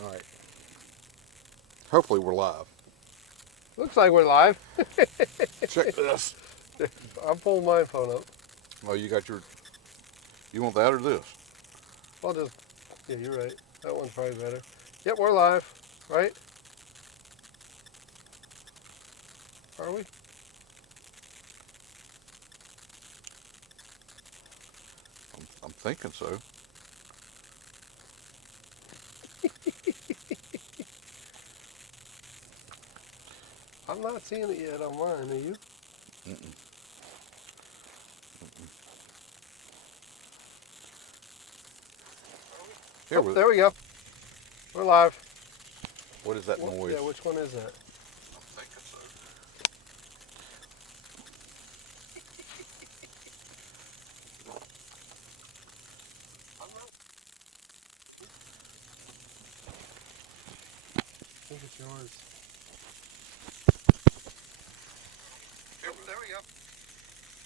All right. Hopefully we're live. Looks like we're live. Check this. I'll pull my phone up. Oh, you got your. You want that or this? I'll just. Yeah, you're right. That one's probably better. Yep, we're live. Right? Are we? I'm thinking so. I'm not seeing it yet on mine. Are you? Mm-mm. Here Oh, there we go. We're live. What is that noise? Yeah, which one is that? I'm thinking so. I think it's yours. Here There we go.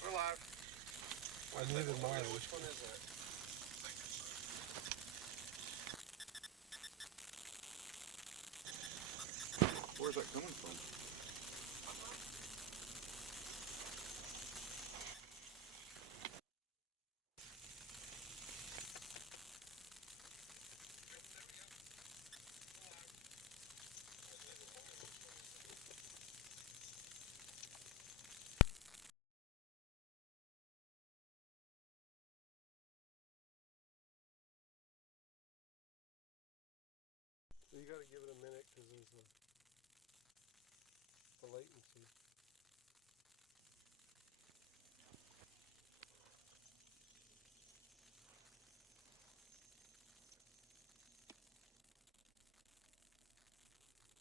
We're live. I muted mine. Which one is that? Where's that coming from? So you got to give it a minute because there's the latency.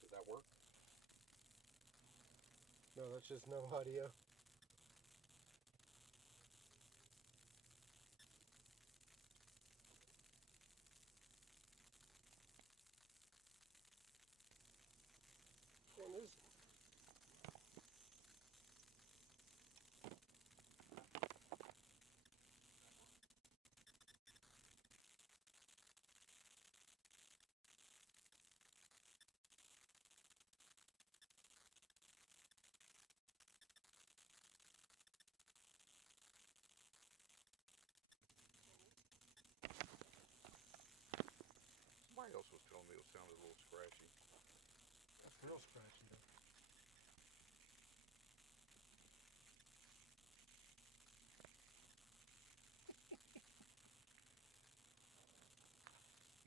Did that work? No, that's just no audio. Which one is it? Somebody else was telling me it sounded a little scratchy. That's real scratchy though.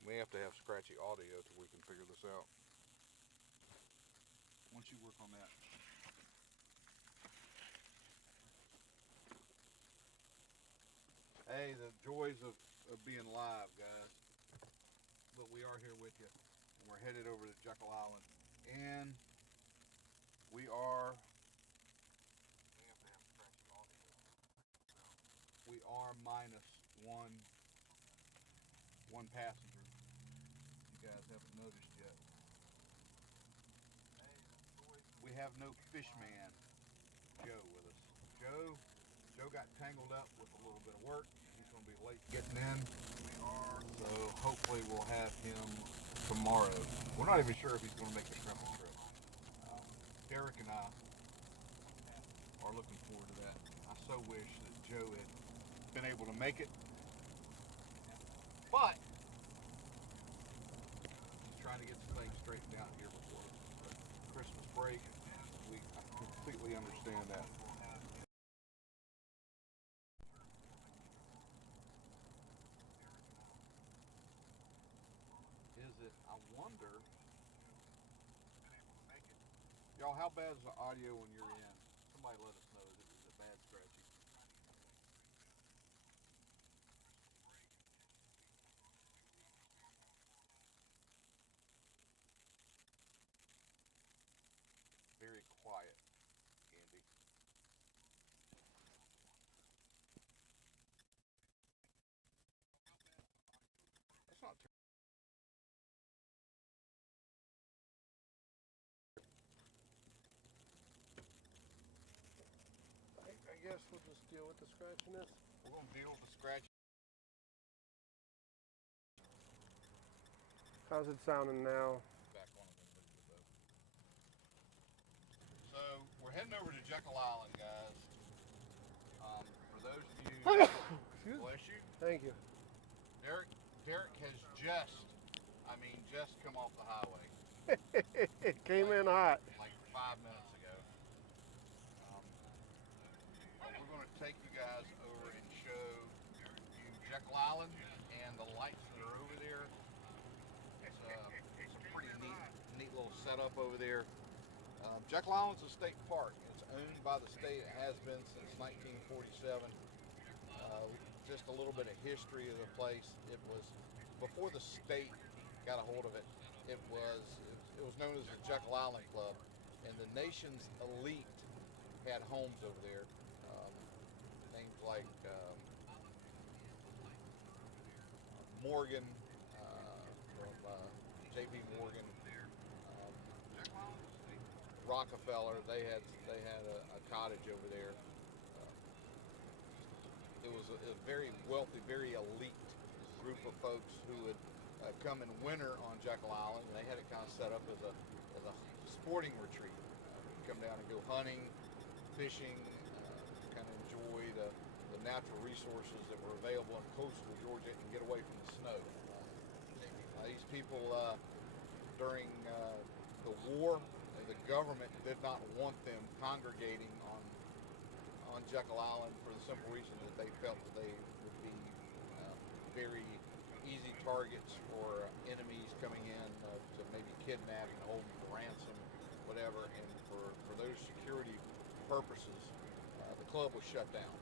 We have to have scratchy audio till we can figure this out. Once you work on that. Hey, the joys of being live, guys. But we are here with you. And we're headed over to Jekyll Island. And we are. We have to have scratchy audio. We are minus one passenger. You guys haven't noticed yet. We have no fish man, Joe, with us. Joe got tangled up with a little bit of work. He's going to be late getting in. So hopefully we'll have him tomorrow. We're not even sure if he's going to make the shrimp trip. Derek and I are looking forward to that. I so wish that Joe had been able to make it. But he's trying to get some things straightened out here before Christmas break. I completely understand that. Is it? I wonder. Y'all, how bad is the audio when you're in? Somebody let us know. Is it bad scratchy? Very quiet, Andy. That's not terrible. I guess we'll just deal with the scratchiness. We're going to deal with the scratchy. How's it sounding now? Back on a little bit though. So we're heading over to Jekyll Island, guys. For those of you, bless you. Thank you. Derek has just come off the highway. It came in hot. Like 5 minutes ago. We're going to take you guys over and show you Jekyll Island and the lights that are over there. It's a pretty neat little setup over there. Jekyll Island's a state park. It's owned by the state. It has been since 1947. Just a little bit of history of the place. It was before the state got a hold of it. It was known as the Jekyll Island Club, and the nation's elite had homes over there. Names like Morgan from J.P. Morgan, Rockefeller. They had a cottage over there. It was a very wealthy, very elite group of folks who would come in winter on Jekyll Island, and they had it kind of set up as a sporting retreat. Come down and go hunting, fishing, kind of enjoy the natural resources that were available in coastal Georgia and get away from the snow. These people during the war, the government did not want them congregating on Jekyll Island for the simple reason that they felt that they would be very easy targets for enemies coming in to maybe kidnap and hold them for ransom, whatever. And for those security purposes, the club was shut down.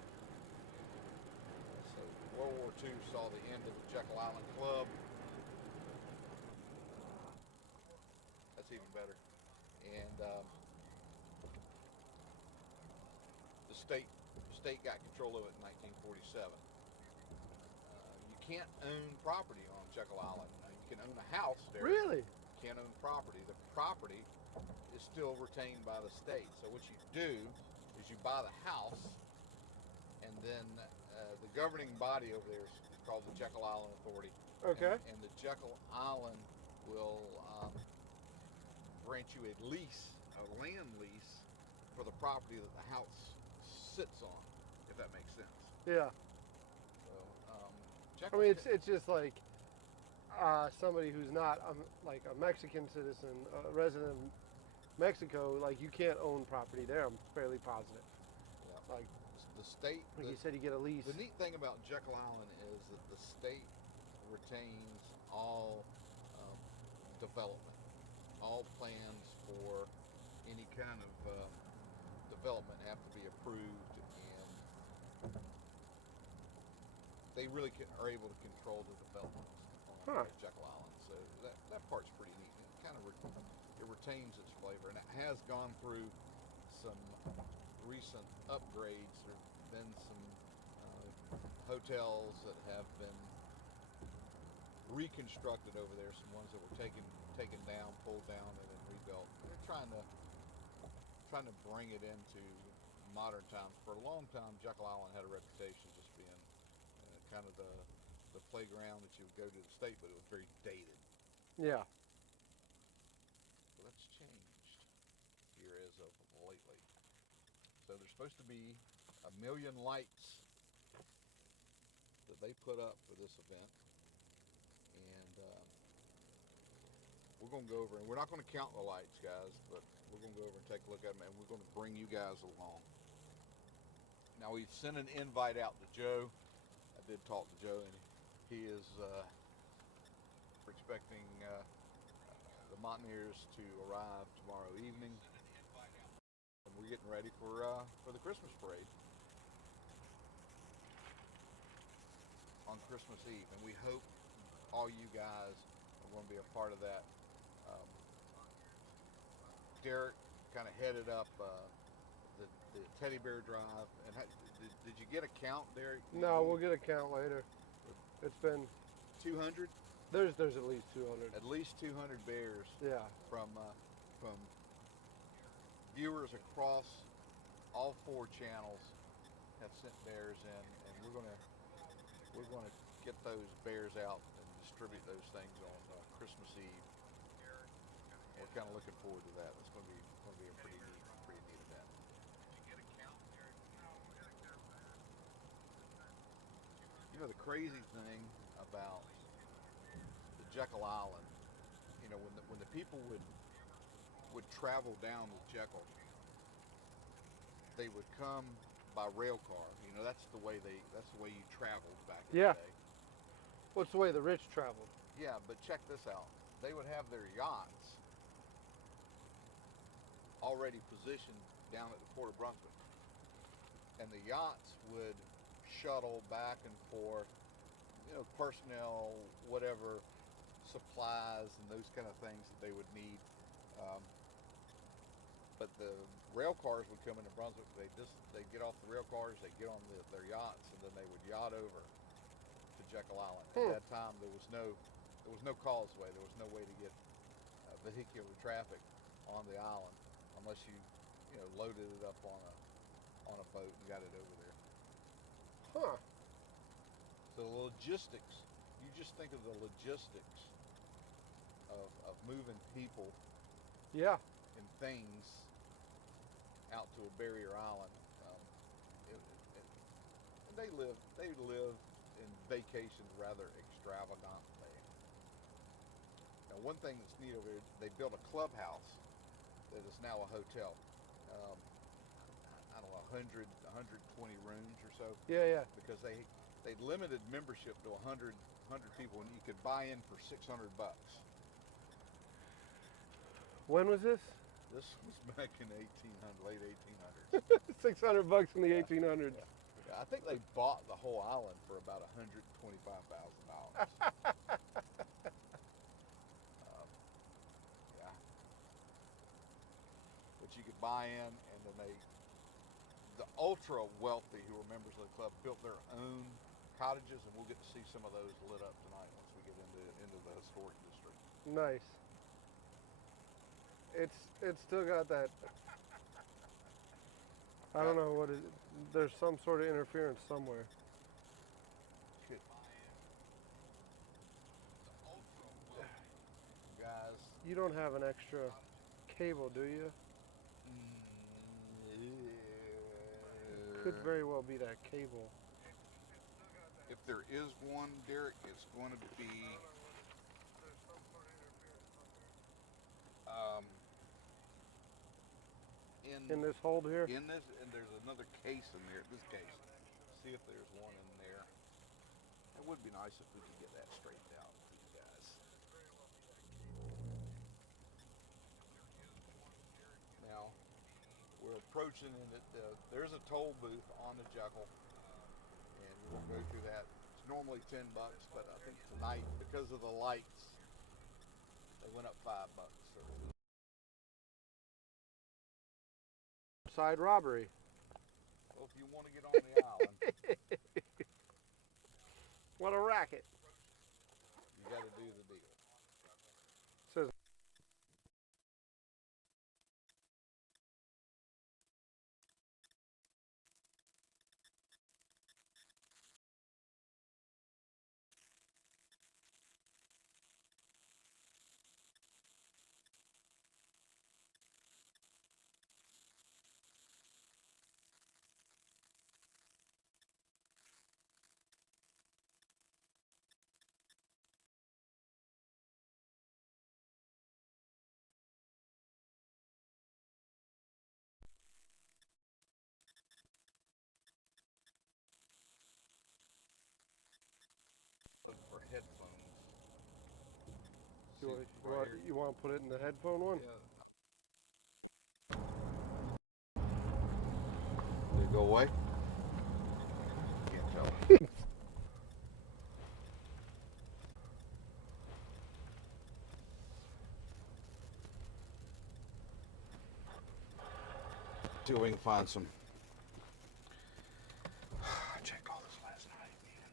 So World War II saw the end of the Jekyll Island Club. That's even better. And the state got control of it in 1947. You can't own property on Jekyll Island. You can own a house there. Really? You can't own property. The property is still retained by the state. So what you do is you buy the house, and then the governing body over there is called the Jekyll Island Authority. Okay. And the Jekyll Island will grant you a lease, a land lease, for the property that the house sits on, if that makes sense. Yeah. So, I mean, it's just like somebody who's not like a Mexican citizen, a resident of Mexico. Like, you can't own property there. I'm fairly positive. Yeah. Like the state. Like you said, you get a lease. The neat thing about Jekyll Island is that the state retains all development, all plans for any kind of development have to be approved, and they really are able to control the development on Jekyll Island. So that part's pretty neat. It kind of it retains its flavor, and it has gone through some recent upgrades. There have been some hotels that have been reconstructed over there. Some ones that were taken down, pulled down, and then rebuilt. They're trying to bring it into modern times. For a long time, Jekyll Island had a reputation just being kind of the playground that you would go to the state, but it was very dated. Yeah. So that's changed here as of lately. So there's supposed to be 1 million lights that they put up for this event, and we're going to go over, and we're not going to count the lights, guys, but we're going to go over and take a look at them, and we're going to bring you guys along. Now, we've sent an invite out to Joe. I did talk to Joe, and he is expecting the Mountaineers to arrive tomorrow evening, and we're getting ready for the Christmas parade on Christmas Eve, and we hope all you guys are going to be a part of that. Derek kind of headed up the teddy bear drive, and did you get a count, Derek? No, we'll get a count later. It's been 200. There's at least 200. At least 200 bears. Yeah. From viewers across all 4 channels have sent bears in, and we're gonna get those bears out and distribute those things on Christmas Eve. We're kind of looking forward to that. It's going to be a pretty neat event. You know, the crazy thing about the Jekyll Island, you know, when the people would travel down with Jekyll, they would come by rail car. You know, that's the way you traveled back in the day. What's the way the rich traveled? Yeah, but check this out. They would have their yachts already positioned down at the Port of Brunswick. And the yachts would shuttle back and forth, you know, personnel, whatever, supplies and those kind of things that they would need. But the rail cars would come into Brunswick. They'd get off the rail cars, they'd get on their yachts, and then they would yacht over to Jekyll Island. At that time, there was no causeway. There was no way to get vehicular traffic on the island unless you loaded it up on a boat and got it over there. Huh. So the logistics, you just think of the logistics of moving people and things out to a barrier island. And they live in vacations rather extravagantly. Now, one thing that's neat over here, they built a clubhouse that is now a hotel. I don't know, 120 rooms or so. Yeah. Because they limited membership to 100 people, and you could buy in for $600. When was this? This was back in late 1800s. $600 in the 1800s. Yeah, I think they bought the whole island for about $125,000. Yeah. But you could buy in, and then the ultra wealthy who were members of the club built their own cottages, and we'll get to see some of those lit up tonight once we get into the historic district. Nice. It's still got that. I don't know what it. There's some sort of interference somewhere. Guys, you don't have an extra cable, do you? Could very well be that cable. If there is one, Derek, it's going to be in this hold here. In this, and there's another case in there. This case. See if there's one in there. It would be nice if we could get that straightened out for you guys. Now we're approaching it. There's a toll booth on the Jekyll, and we'll go through that. It's normally $10, but I think tonight, because of the lights, they went up $5. So Side robbery. well, if you want to get on the island, what a racket. you got to do the deal. Says For headphones. you want to put it in the headphone one? Yeah. Did it go away? Can't tell. See if we can find some. I checked all this last night, man.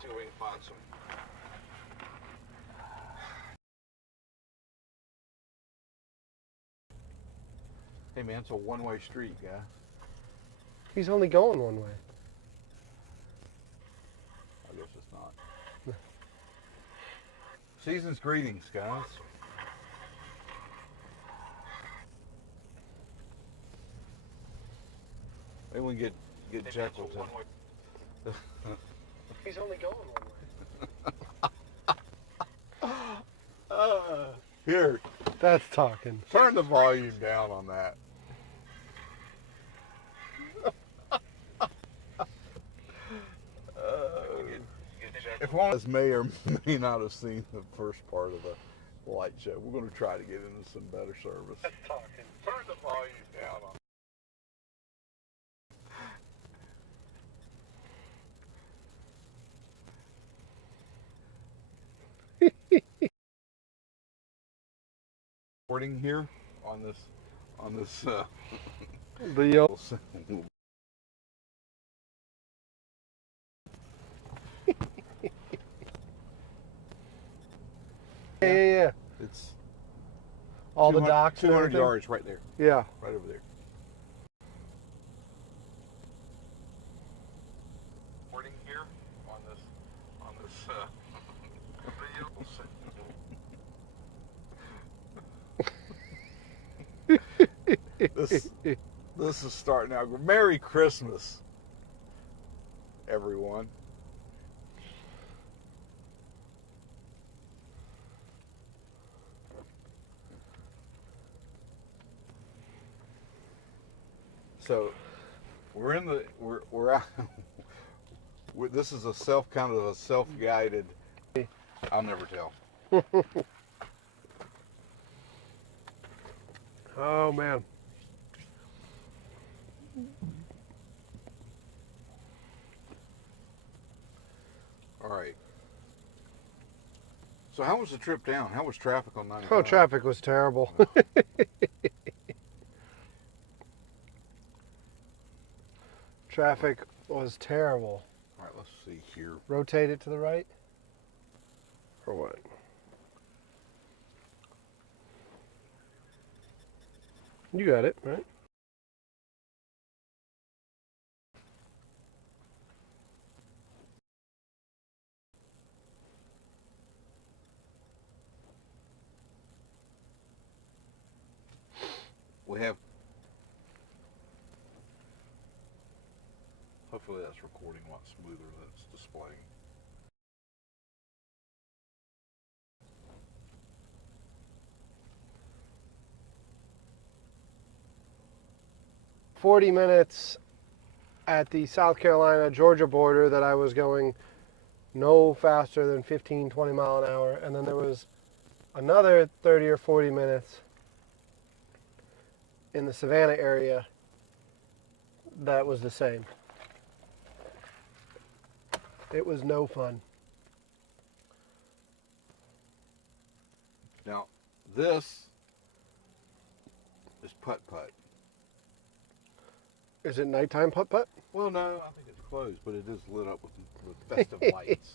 See if we can find some. Hey man, it's a one-way street, guy. He's only going one way. I guess it's not. Season's greetings, guys. Maybe we can get Jekyll to. He's only going one way. Here, That's talking. turn the volume down on that. If one of us may or may not have seen the first part of the light show, we're going to try to get into some better service. That's talking. Turn the volume down on. Recording here on this The yeah. It's All the 200 docks and 200 everything? yards right there, Yeah. right over there. Recording here on this this is starting out. Merry Christmas, everyone. So we're in the we're out. This is a self-guided. I'll never tell. Oh man. All right. So how was the trip down? How was traffic on 95? Oh, traffic was terrible. Traffic was terrible. All right, let's see here. Rotate it to the right. Or what? You got it, right? We have. Hopefully that's recording a lot smoother than it's displaying. "40 minutes at the South Carolina Georgia border that I was going no faster than 15, 20 mile an hour. And then there was another 30 or 40 minutes in the Savannah area that was the same. It was no fun. Now, this is putt-putt. Is it nighttime putt-putt? Well, no, I think it's closed, but it is lit up with festive lights.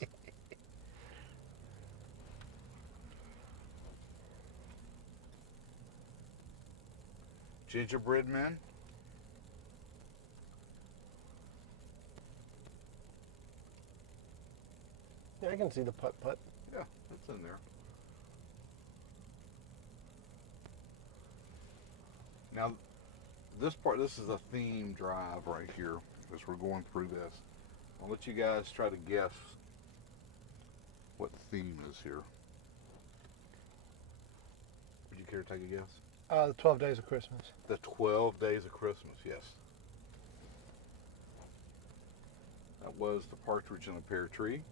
Gingerbread men. Yeah, I can see the putt-putt. Yeah, that's in there. Now, this is a theme drive right here as we're going through this. I'll let you guys try to guess what the theme is here. Would you care to take a guess? The 12 Days of Christmas. The 12 Days of Christmas, yes. That was the partridge in a pear tree.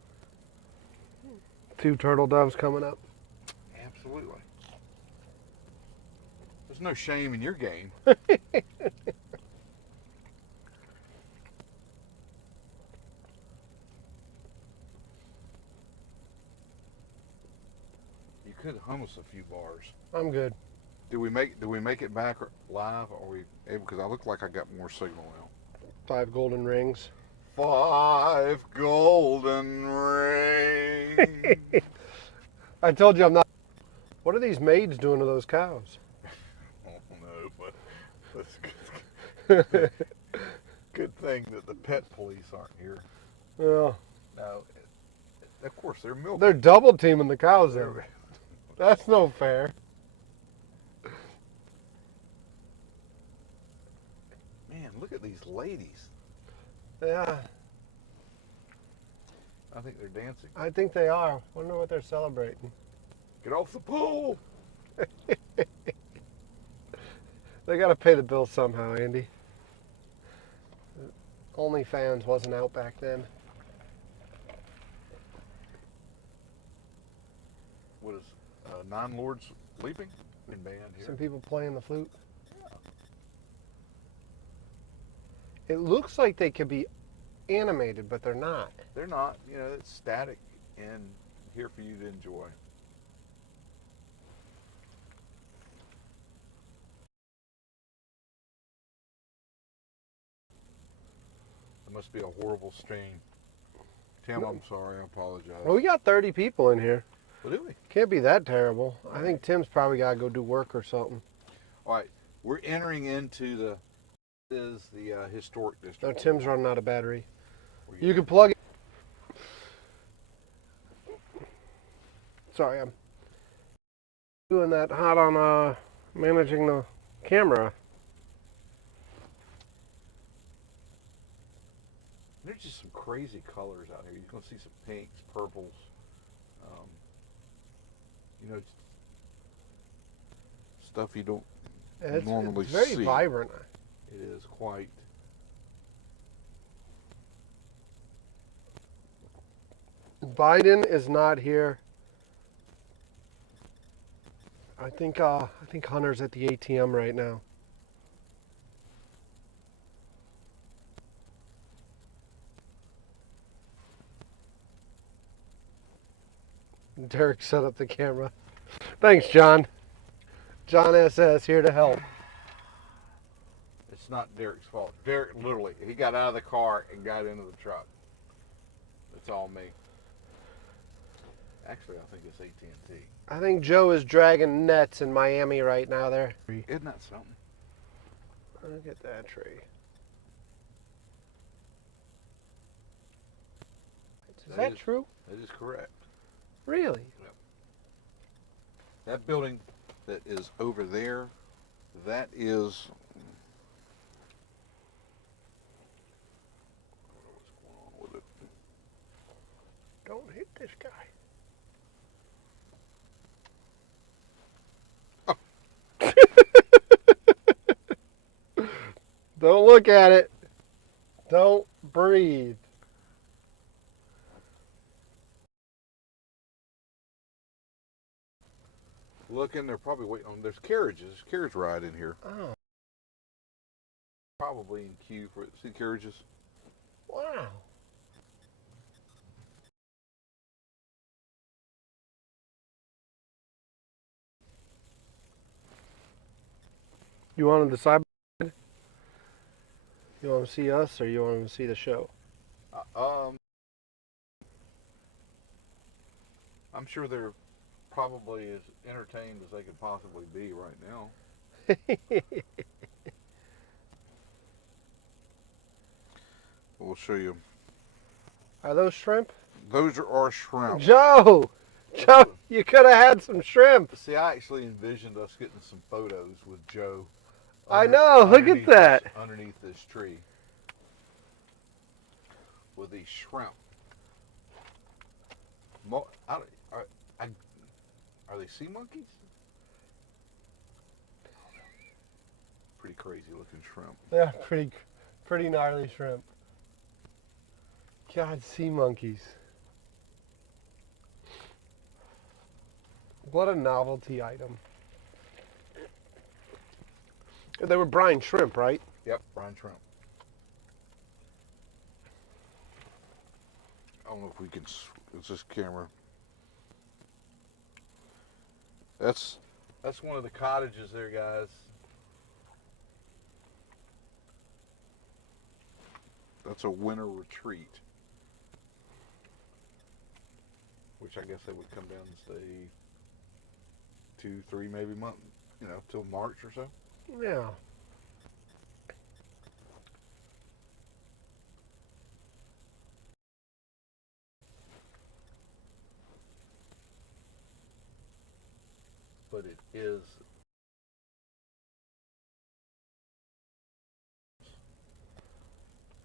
2 turtle doves coming up. Absolutely. There's no shame in your game. You could hum us a few bars. I'm good. Did we make it back live? Or are we able? Because I look like I got more signal now. 5 golden rings. 5 golden rings. I told you I'm not. What are these maids doing to those cows? Oh no, but Good thing that the pet police aren't here. Well, No, of course they're milking. they're double teaming the cows then. That's no fair. Man, look at these ladies. Yeah, I think they're dancing. I think they are. Wonder what they're celebrating. Get off the pole. They got to pay the bill somehow, Andy. OnlyFans wasn't out back then. What is Nine Lords Leaping in band here? Some people playing the flute. It looks like they could be animated, but they're not. They're not. You know, it's static and here for you to enjoy. It must be a horrible stream. Tim, I'm sorry. I apologize. Well, we got 30 people in here. Well, do we? Can't be that terrible. I think Tim's probably got to go do work or something. All right. We're entering into the historic No, district. Tim's running out of battery. We're You can plug it. Sorry, I'm doing that hot on managing the camera. There's just some crazy colors out here. You're going to see some pinks, purples. You know, stuff you don't normally It's very see. vibrant. It is quite. Biden is not here. I think Hunter's at the ATM right now. Derek set up the camera. Thanks, John. John SS here to help. It's not Derek's fault. Derek literally, he got out of the car and got into the truck. It's all me. Actually, I think it's AT&T. I think Joe is dragging nets in Miami right now there. Isn't that something? Look at that tree. Is that true? That is correct. Really? Yep. That building that is over there, that is. What's going on with it? Don't hit this guy. Don't look at it. Don't breathe. Looking, they're probably waiting on. There's carriages, carriage ride in here. Oh, Probably in queue for see carriages. wow. You want to decide? You want to see us or you want to see the show? I'm sure they're probably as entertained as they could possibly be right now. We'll show you. Are those shrimp? Those are our shrimp. Joe! Joe, you could have had some shrimp. See, I actually envisioned us getting some photos with Joe. I know, look at that. Underneath this tree. With these shrimp. Are they sea monkeys? Pretty crazy looking shrimp. Yeah, pretty gnarly shrimp. God, sea monkeys. What a novelty item. They were brine shrimp, right? Yep, brine shrimp. I don't know if we can. It's this camera. That's one of the cottages there, guys. That's a winter retreat, which I guess they would come down and stay 2, 3, maybe months, till March or so. Yeah. but it is.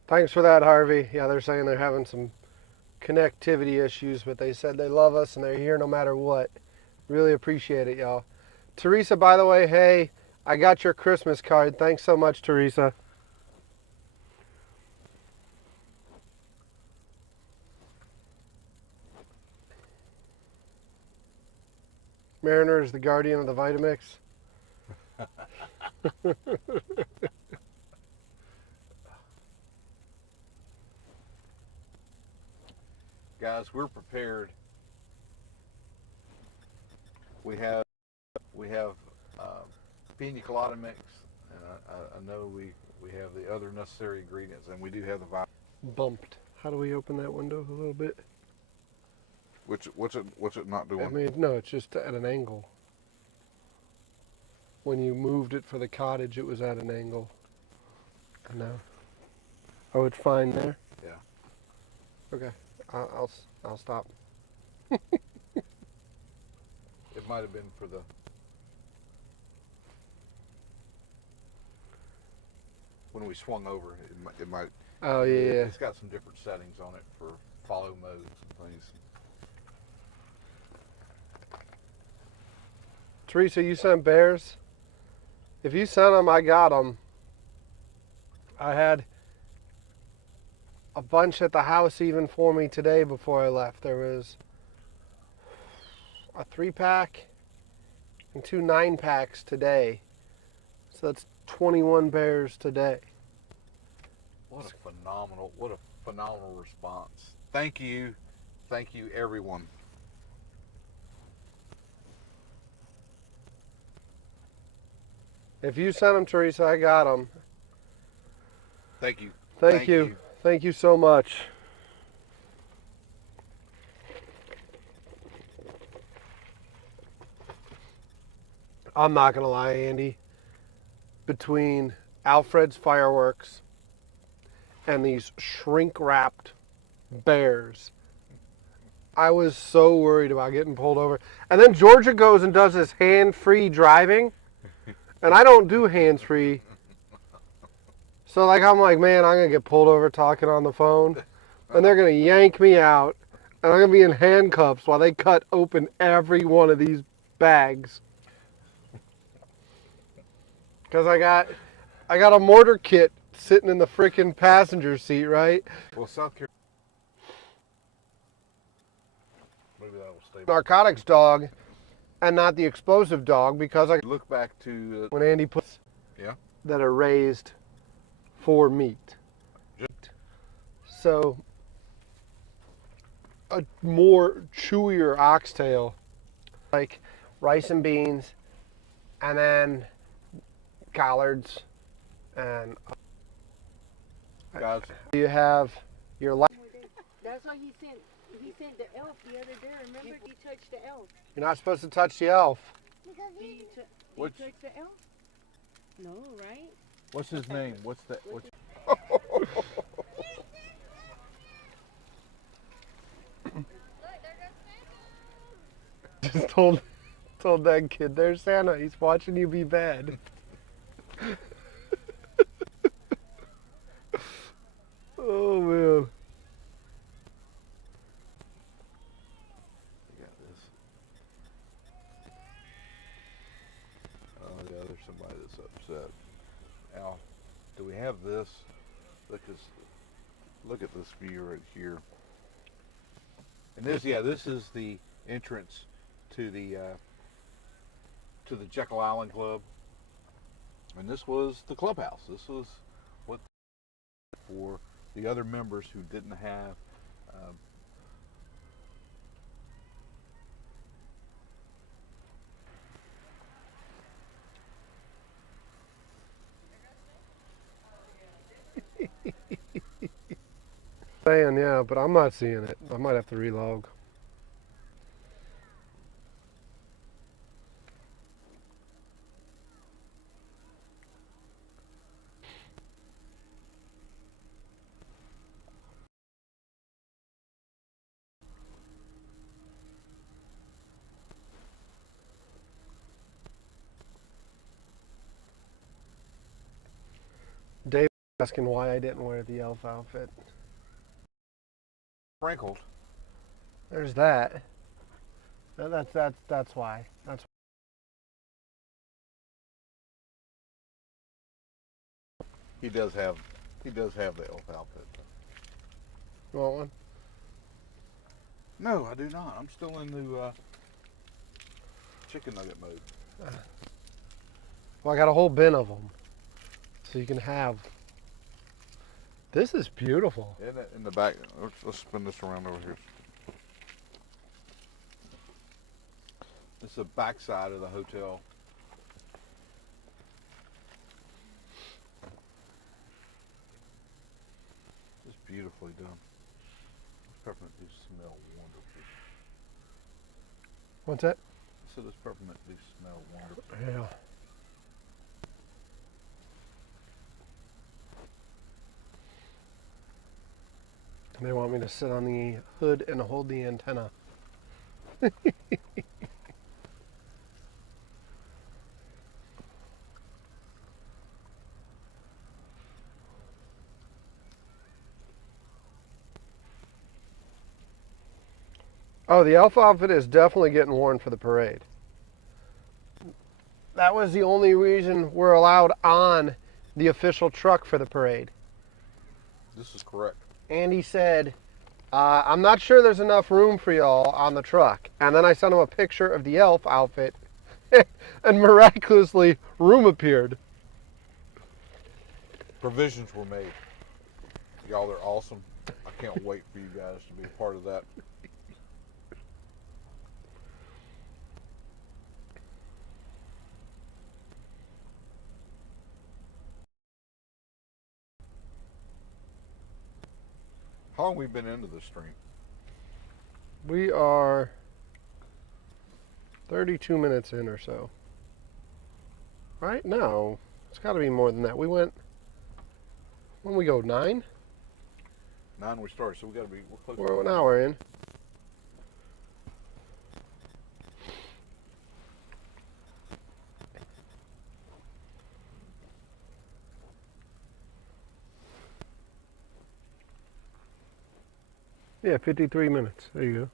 Thanks for that, Harvey. Yeah, they're saying they're having some connectivity issues, but they said they love us and they're here no matter what. Really appreciate it, y'all. Teresa, by the way, hey, I got your Christmas card. Thanks so much, Teresa. Mariner is the guardian of the Vitamix. Guys, we're prepared. We have pina colada mix, and I know we have the other necessary ingredients, and we do have the Bumped. How do we open that window a little bit? what's it not doing? I mean, no, it's just at an angle. When you moved it for the cottage, it was at an angle. And now, oh, it's fine there. Yeah. Okay, I'll stop. It might have been for the. When we swung over, it might. Oh yeah, yeah. It's got some different settings on it for follow modes and things. Teresa, you sent bears? If you sent them, I got them. I had a bunch at the house even for me today before I left. There was a 3-pack and 2 9-packs today. So that's 21 bears today. What a phenomenal response. Thank you everyone. If you sent them, Teresa, I got them. Thank you. Thank you. Thank you so much. I'm not going to lie, Andy. Between Alfred's fireworks and these shrink-wrapped bears, I was so worried about getting pulled over. And then Georgia goes and does this hand-free driving, and I don't do hands-free. So like I'm like, man, I'm going to get pulled over talking on the phone, and they're going to yank me out, and I'm going to be in handcuffs while they cut open every one of these bags. Because I got a mortar kit sitting in the freaking passenger seat, right? Well, South Carolina. Maybe that will stay. Narcotics dog, and not the explosive dog, because I Look back to when Andy puts that are raised for meat. So a more chewier oxtail, like rice and beans, and then collards, and guys. you have your life. That's why he sent the elf the other day. Remember, he touched the elf. You're not supposed to touch the elf. Did you Which- touch the elf? No, right? What's his name? What's that? Just told that kid, there's Santa. He's watching you be bad. Oh man. I got this. Oh yeah, there's somebody that's upset. Al, do we have this? Look at this view right here. And this is the entrance to the Jekyll Island Club. And this was the clubhouse. This was what for the other members who didn't have Saying, yeah, but I'm not seeing it. I might have to relog. Asking why I didn't wear the elf outfit. Sprinkled. There's that. That's why. That's He does have the elf outfit. you want one? No, I do not. I'm still in the chicken nugget mode. Well, I got a whole bin of them, so you can have. This is beautiful. Isn't it in the back? Let's spin this around over here. This is the back side of the hotel. It's beautifully done. This peppermint do smell wonderful. What's that? So this peppermint do smell wonderful. Yeah. They want me to sit on the hood and hold the antenna. Oh, the elf outfit is definitely getting worn for the parade. That was the only reason we're allowed on the official truck for the parade. This is correct. Andy said, I'm not sure there's enough room for y'all on the truck. And then I sent him a picture of the elf outfit, and miraculously, room appeared. Provisions were made. Y'all are awesome. I can't wait for you guys to be a part of that. How long have we been into this stream? We are 32 minutes in or so. Right? No. It's got to be more than that. We went, when we go, 9? 9 we started, so we got to be, we're close. We're an hour in. Yeah, 53 minutes. There you go.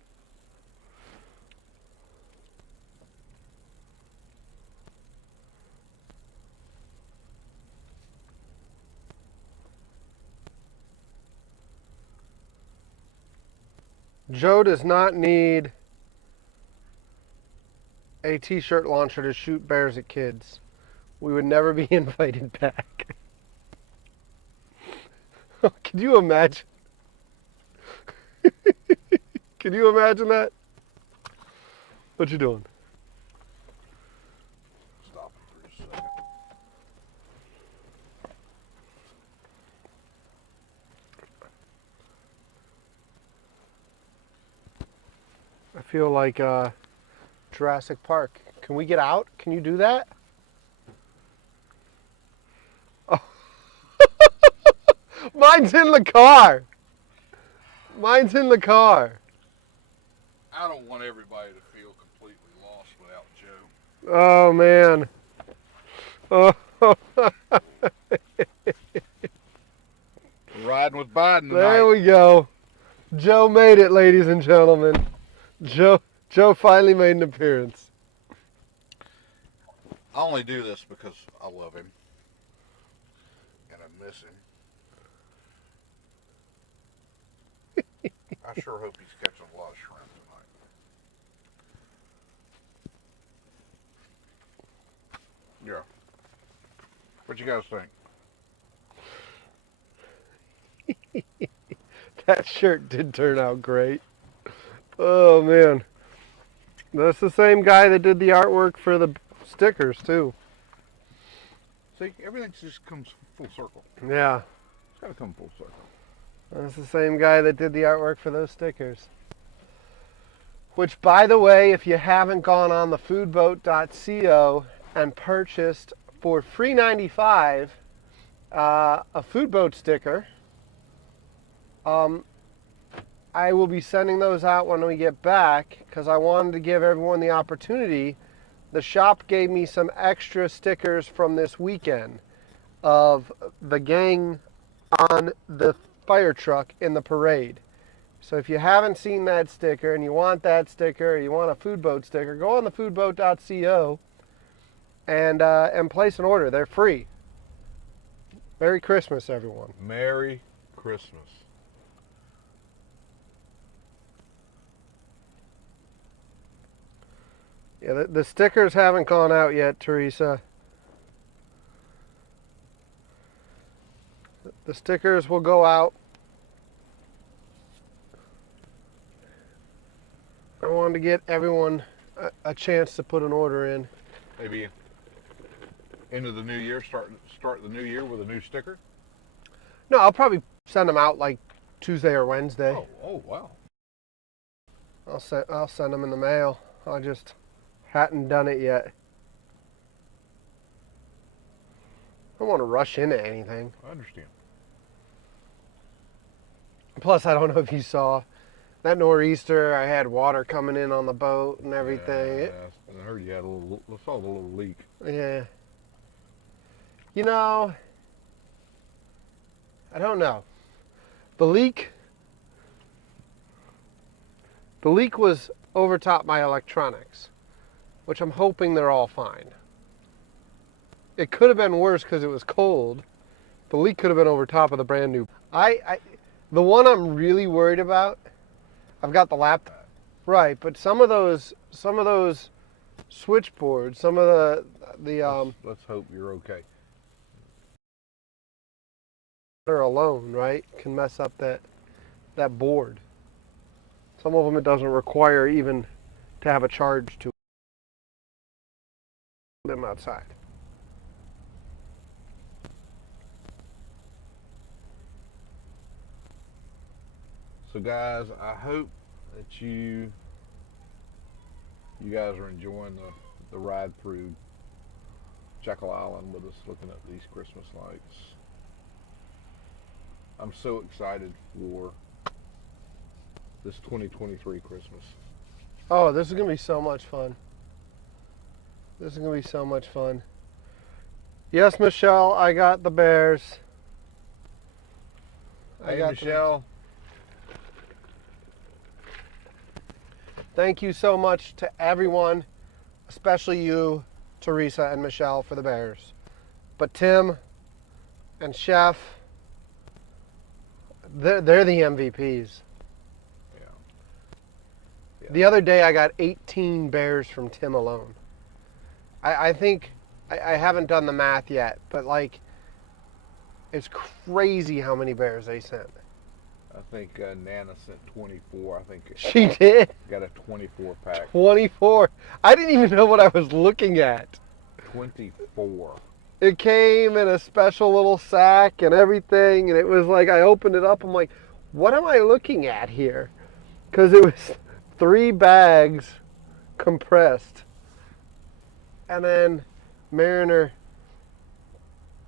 Joe does not need a t-shirt launcher to shoot bears at kids. We would never be invited back. Can you imagine? Can you imagine that? What you doing? Stop for a second. I feel like Jurassic Park. Can we get out? Can you do that? Oh. Mine's in the car. Mine's in the car. I don't want everybody to feel completely lost without Joe. Oh, man. Oh. Riding with Biden tonight. There we go. Joe made it, ladies and gentlemen. Joe finally made an appearance. I only do this because I love him. And I miss him. I sure hope he's catching a lot of shrimp tonight. Yeah. What you guys think? That shirt did turn out great. Oh, man. That's the same guy that did the artwork for the stickers, too. See, everything just comes full circle. Yeah. It's got to come full circle. That's the same guy that did the artwork for those stickers. Which, by the way, if you haven't gone on the foodboat.co and purchased for $3.95 a food boat sticker, I will be sending those out when we get back because I wanted to give everyone the opportunity. The shop gave me some extra stickers from this weekend of the gang on the fire truck in the parade. So if you haven't seen that sticker and you want that sticker, or you want a food boat sticker, go on the foodboat.co and place an order. They're free. Merry Christmas, everyone. Merry Christmas. Yeah, the stickers haven't gone out yet, Teresa. The stickers will go out. I wanted to get everyone a chance to put an order in. Maybe into the new year, start the new year with a new sticker. No, I'll probably send them out like Tuesday or Wednesday. Oh wow. I'll send them in the mail. I just hadn't done it yet. I don't want to rush into anything. I understand. Plus, I don't know if you saw that nor'easter. I had water coming in on the boat and everything. Yeah, and I heard you had saw the little leak. Yeah. You know, I don't know. The leak was overtop my electronics, which I'm hoping they're all fine. It could have been worse because it was cold. The leak could have been over top of the brand new. The one I'm really worried about, I've got the laptop. Right, but some of those switchboards, some of the Let's hope you're okay. alone, right, can mess up that board. Some of them it doesn't require even to have a charge to them outside. So guys, I hope that you guys are enjoying the ride through Jekyll Island with us, looking at these Christmas lights. I'm so excited for this 2023 Christmas. Oh, this is going to be so much fun. This is going to be so much fun. Yes, Michelle, I got the bears. Hey, Michelle. Thank you so much to everyone, especially you, Teresa and Michelle, for the bears. But Tim and Chef, they're the MVPs. Yeah. The other day I got 18 bears from Tim alone. I think, I haven't done the math yet, but like, it's crazy how many bears they sent. I think Nana sent 24. I think she did. Got a 24 pack. 24. I didn't even know what I was looking at. 24. It came in a special little sack and everything, and it was like I opened it up. I'm like, what am I looking at here? Because it was 3 bags compressed, and then Mariner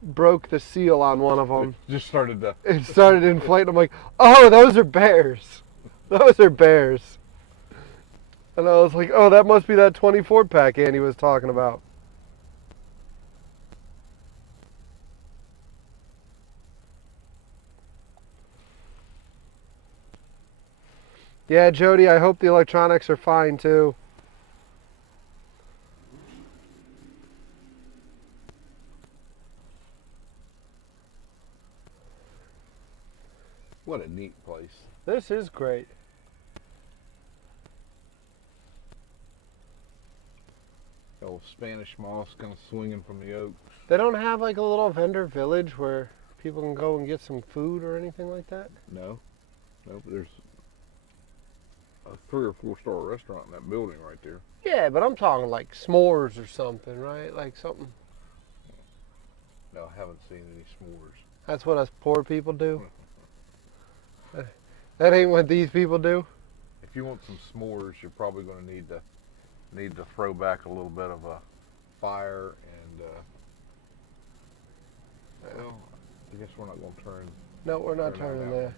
broke the seal on one of them. It just started to... It started inflating. I'm like, oh, those are bears. Those are bears. And I was like, oh, that must be that 24 pack Andy was talking about. Yeah, Jody, I hope the electronics are fine too. What a neat place. This is great. Old Spanish moss kind of swinging from the oaks. They don't have like a little vendor village where people can go and get some food or anything like that? No. Nope, there's a 3 or 4 star restaurant in that building right there. Yeah, but I'm talking like s'mores or something, right? Like something. No, I haven't seen any s'mores. That's what us poor people do? That ain't what these people do? If you want some s'mores, you're probably going to need to throw back a little bit of a fire and well, I guess we're not going to turn. No, we're not turning there.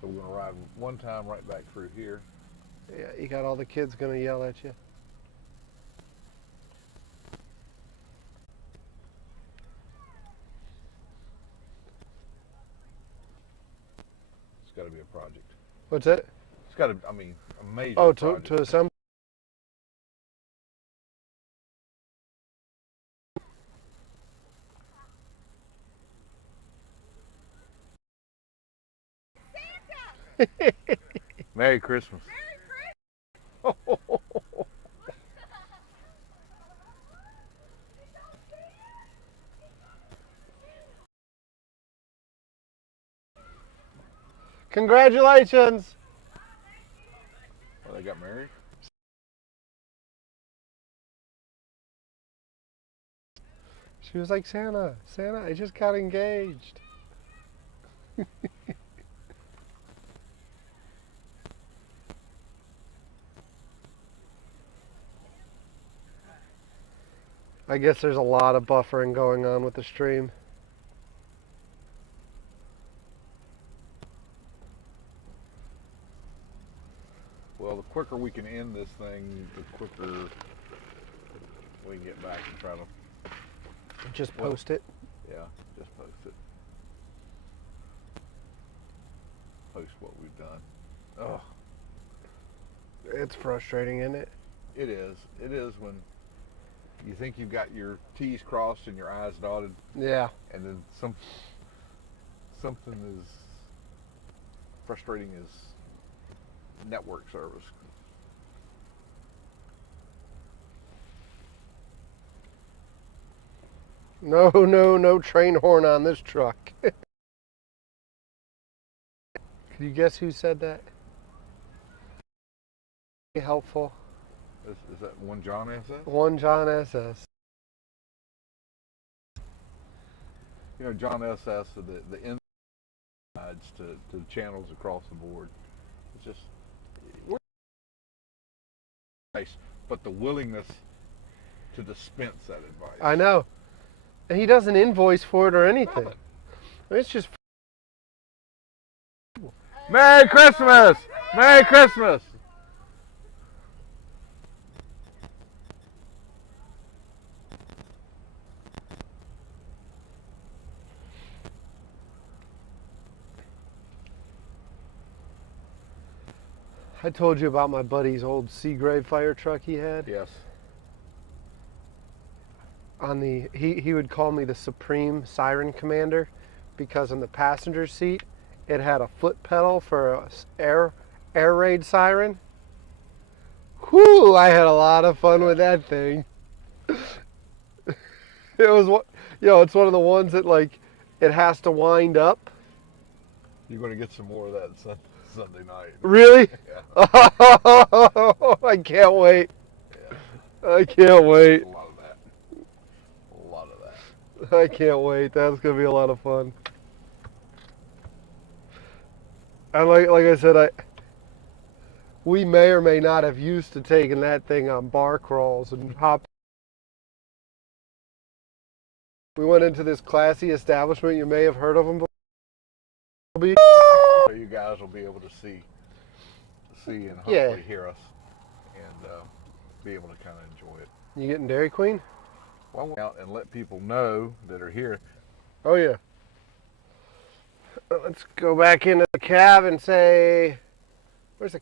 So we're going to ride one time right back through here. Yeah, you got all the kids going to yell at you. got to be a project. What's it? It's got to, I mean, a major Oh, project. to assemble. Merry Christmas. Congratulations! Oh, they got married? She was like, Santa, I just got engaged. I guess there's a lot of buffering going on with the stream. Well, the quicker we can end this thing, the quicker we can get back and try to, Just post it. yeah, just post it. Post what we've done. Oh, It's frustrating, isn't it? it is. It is when you think you've got your T's crossed and your I's dotted, Yeah. and then something as frustrating as network service. No train horn on this truck. Can you guess who said that? Helpful. Is that one John SS? One John SS. You know, John SS, the insides to the channels across the board. It's just, we're nice, but the willingness to dispense that advice. I know. And he doesn't invoice for it or anything. I mean, it's just. Merry Christmas! Merry Christmas! I told you about my buddy's old Seagrave fire truck he had. Yes. He would call me the Supreme Siren Commander because in the passenger seat it had a foot pedal for a air raid siren. Whew, I had a lot of fun with that thing. It was it's one of the ones that like it has to wind up. You're going to get some more of that Sunday night. Really? Yeah. I can't wait. Yeah. I can't wait. A lot of that. A lot of that. I can't wait. That's gonna be a lot of fun. And like I said, we may or may not have used to taking that thing on bar crawls and hop. We went into this classy establishment. You may have heard of them before. So you guys will be able to see and Yeah. hopefully hear us and be able to kind of enjoy it. You getting Dairy Queen? Well, I went out and let people know that are here. Oh yeah. Let's go back into the cab and say